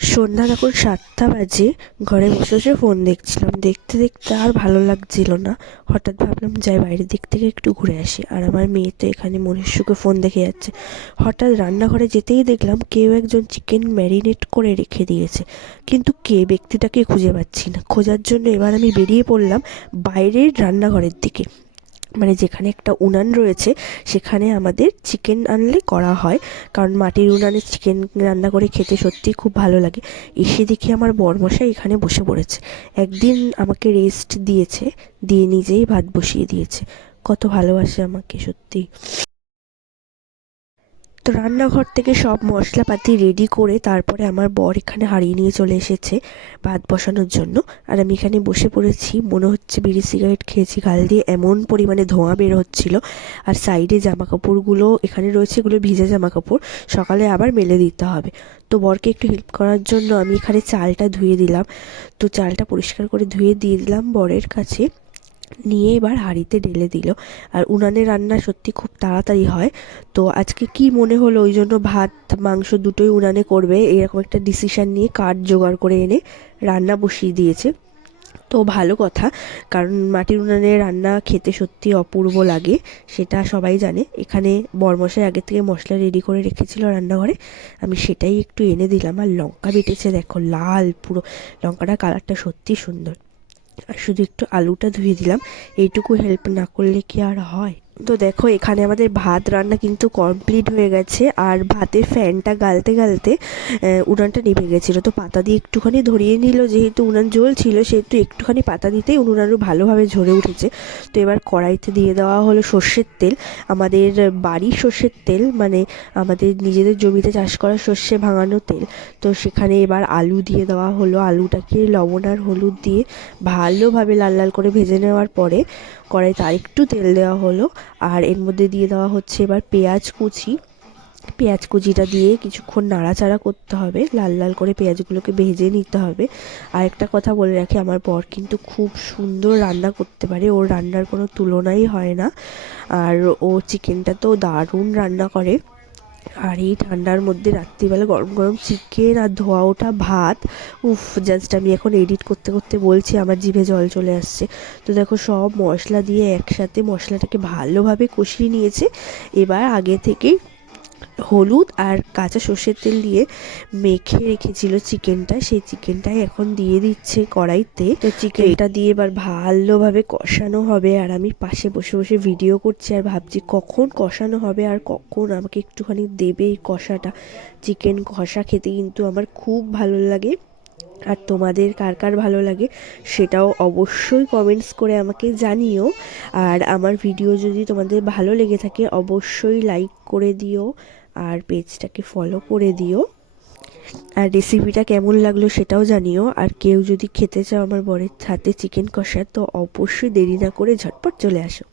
সন্ধ্যা তখন সাতটা বাজে, ঘরে বসে বসে ফোন দেখছিলাম। দেখতে দেখতে আর ভালো লাগছিল না। হঠাৎ ভাবলাম যাই বাইরের দিক থেকে একটু ঘুরে আসি। আর আমার মেয়ে তো এখানে সুখে ফোন দেখে যাচ্ছে। হঠাৎ রান্নাঘরে যেতেই দেখলাম কেউ একজন চিকেন ম্যারিনেট করে রেখে দিয়েছে। কিন্তু কে ব্যক্তিটাকে খুঁজে পাচ্ছি না। খোঁজার জন্য এবার আমি বেরিয়ে পড়লাম বাইরের রান্নাঘরের দিকে। মানে যেখানে একটা উনান রয়েছে, সেখানে আমাদের চিকেন আনলে করা হয়। কারণ মাটির উনানে চিকেন রান্না করে খেতে সত্যিই খুব ভালো লাগে। এসে দেখি আমার বরমশাই এখানে বসে পড়েছে। একদিন আমাকে রেস্ট দিয়েছে, দিয়ে নিজেই ভাত বসিয়ে দিয়েছে। কত ভালোবাসে আমাকে সত্যি তো রান্নাঘর থেকে সব মশলাপাতি রেডি করে তারপরে আমার বর এখানে হারিয়ে নিয়ে চলে এসেছে ভাত বসানোর জন্য। আর আমি এখানে বসে পড়েছি, মনে হচ্ছে বিড়ি সিগারেট খেয়েছি। গাল দিয়ে এমন পরিমাণে ধোঁয়া বের হচ্ছিল। আর সাইডে জামা কাপড়গুলো এখানে রয়েছে, এগুলো ভিজে জামা কাপড় সকালে আবার মেলে দিতে হবে। তো বরকে একটু হেল্প করার জন্য আমি এখানে চালটা ধুয়ে দিলাম। তো চালটা পরিষ্কার করে ধুয়ে দিয়ে দিলাম বরের কাছে। নিয়ে এবার হাঁড়িতে ঢেলে দিল। আর উনানে রান্না সত্যি খুব তাড়াতাড়ি হয়। তো আজকে কি মনে হলো ওই জন্য ভাত, মাংস দুটোই উনানে করবে? এরকম একটা ডিসিশান নিয়ে কাঠ জোগাড় করে এনে রান্না বসিয়ে দিয়েছে। তো ভালো কথা, কারণ মাটির উনানে রান্না খেতে সত্যি অপূর্ব লাগে, সেটা সবাই জানে। এখানে বরমশাই আগে থেকে মশলা রেডি করে রেখেছিল রান্নাঘরে। আমি সেটাই একটু এনে দিলাম। আর লঙ্কা বেটেছে, দেখো, লাল পুরো। লঙ্কাটার কালারটা সত্যি সুন্দর। শুধু একটু আলুটা ধুয়ে দিলাম। এইটুকু হেল্প না করলে কি আর হয়? তো দেখো, এখানে আমাদের ভাত রান্না কিন্তু কমপ্লিট হয়ে গেছে। আর ভাতের ফ্যানটা গালতে গালতে উনানটা নিভে গেছিল। তো পাতা দিয়ে একটুখানি ধরিয়ে নিল, যেহেতু উনান জ্বলছিল, সেহেতু একটুখানি পাতা দিতেই উনুন আরও ভালোভাবে ঝরে উঠেছে। তো এবার কড়াইতে দিয়ে দেওয়া হলো সর্ষের তেল। আমাদের বাড়ির সর্ষের তেল মানে আমাদের নিজেদের জমিতে চাষ করা সর্ষে ভাঙানো তেল। তো সেখানে এবার আলু দিয়ে দেওয়া হলো। আলুটাকে লবণ আর হলুদ দিয়ে ভালোভাবে লাল লাল করে ভেজে নেওয়ার পরে কড়াইতে আরেকটু তেল দেওয়া হলো। আর এর মধ্যে দিয়ে দেওয়া হচ্ছে এবার পেঁয়াজ কুচি। পেঁয়াজ কুচিটা দিয়ে কিছুক্ষণ নাড়াচাড়া করতে হবে। লাল লাল করে পেঁয়াজগুলোকে ভেজে নিতে হবে। আর একটা কথা বলে রাখি, আমার বর কিন্তু খুব সুন্দর রান্না করতে পারে। ওর রান্নার কোনো তুলনাই হয় না। আর ও চিকেনটা তো দারুণ রান্না করে। আর এই ঠান্ডার মধ্যে রাত্রিবেলা গরম গরম চিকেন আর ধোয়া ওঠা ভাত, উফ জাস্ট আমি এখন এডিট করতে করতে বলছি, আমার জিভে জল চলে আসছে। তো দেখো সব মশলা দিয়ে একসাথে মশলাটাকে ভালোভাবে কষিয়ে নিয়েছে। এবার আগে থেকেই হলুদ আর কাঁচা সর্ষের তেল দিয়ে মেখে রেখেছিল চিকেনটা। সেই চিকেনটাই এখন দিয়ে দিচ্ছে কড়াইতে। তো চিকেনটা দিয়ে এবার ভালোভাবে কষানো হবে আর আমি পাশে বসে বসে ভিডিও করছি আর ভাবছি কখন কষানো হবে আর কখন আমাকে একটুখানি দেবে এই কষাটা। চিকেন কষা খেতে কিন্তু আমার খুব ভালো লাগে। আর তোমাদের কার কার ভালো লাগে সেটাও অবশ্যই কমেন্টস করে আমাকে জানিও। আর আমার ভিডিও যদি তোমাদের ভালো লেগে থাকে অবশ্যই লাইক করে দিও। আর পেজটাকে ফলো করে দিও। আর রেসিপিটা কেমন লাগল সেটাও জানিও। আর কেউ যদি খেতে চাও আমার বরের হাতে চিকেন কষা, তো অবশ্যই দেরি না করে ঝটপট চলে আসো।